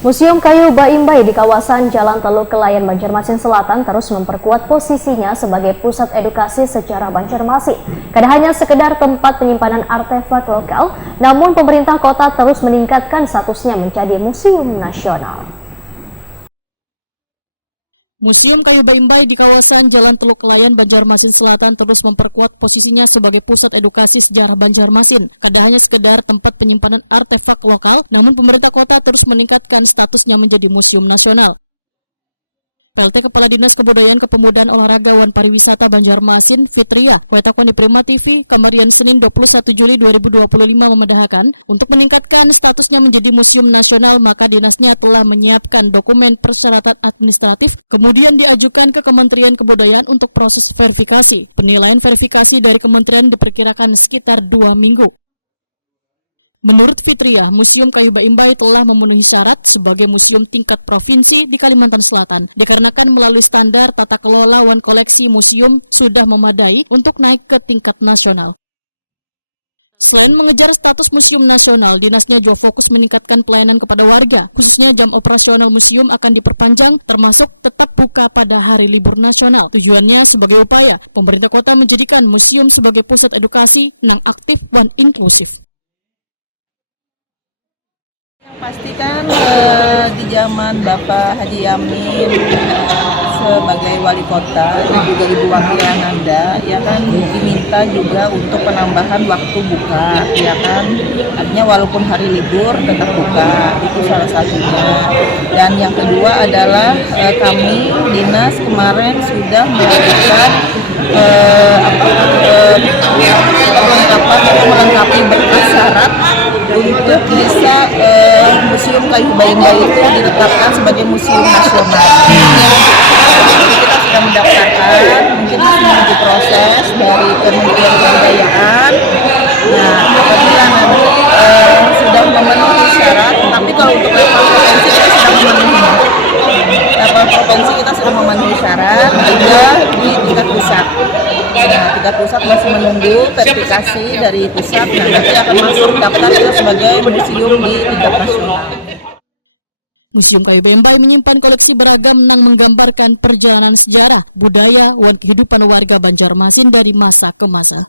Museum Kayu Baimbai di kawasan Jalan Teluk Kelayan, Banjarmasin Selatan terus memperkuat posisinya sebagai pusat edukasi sejarah Banjarmasin. Tidak hanya sekedar tempat penyimpanan artefak lokal, namun pemerintah kota terus meningkatkan statusnya menjadi museum nasional. Museum Kayu Baimbai di kawasan Jalan Teluk Kelayan, Banjarmasin Selatan terus memperkuat posisinya sebagai pusat edukasi sejarah Banjarmasin. Tidak hanya sekedar tempat penyimpanan artefak lokal, namun pemerintah kota terus meningkatkan statusnya menjadi museum nasional. PLT Kepala Dinas Kebudayaan Kepemudaan Olahraga Wan Pariwisata Banjarmasin, Fitria, Wetakwan di Prima TV, Kamarian Senin 21 Juli 2025 memedahkan, untuk meningkatkan statusnya menjadi museum nasional, maka dinasnya telah menyiapkan dokumen persyaratan administratif, kemudian diajukan ke Kementerian Kebudayaan untuk proses verifikasi. Penilaian verifikasi dari kementerian diperkirakan sekitar 2 minggu. Menurut Fitria, Museum Kayu Baimbai telah memenuhi syarat sebagai museum tingkat provinsi di Kalimantan Selatan, dikarenakan melalui standar tata kelola Wan Koleksi Museum sudah memadai untuk naik ke tingkat nasional. Selain mengejar status museum nasional, dinasnya juga fokus meningkatkan pelayanan kepada warga, khususnya jam operasional museum akan diperpanjang, termasuk tetap buka pada hari libur nasional. Tujuannya sebagai upaya pemerintah kota menjadikan museum sebagai pusat edukasi yang aktif dan inklusif. Pastikan di zaman Bapak Haji Yamin sebagai wali kota dan juga Ibu Wahiananda ya kan diminta juga untuk penambahan waktu buka ya kan, artinya walaupun hari libur tetap buka, itu salah satunya. Dan yang kedua adalah kami dinas kemarin sudah melakukan perlengkapan atau melengkapi berkas syarat untuk bisa Museum Kayu Baimbai itu ditetapkan sebagai museum nasional. Jadi kita sudah mendaftarkan, mungkin masih menunggu proses dari Kementerian Kebudayaan. Nah, apabila nanti sudah memenuhi syarat, tapi kalau untuk level provinsi kita sudah memenuhi. Level provinsi kita sudah memenuhi syarat, tinggal di tingkat pusat. Nah, tingkat pusat masih menunggu verifikasi dari pusat, nah nanti akan masuk daftar kita sebagai museum di tingkat nasional. Museum Kayu Baimbai menyimpan koleksi beragam yang menggambarkan perjalanan sejarah, budaya, dan kehidupan warga Banjarmasin dari masa ke masa.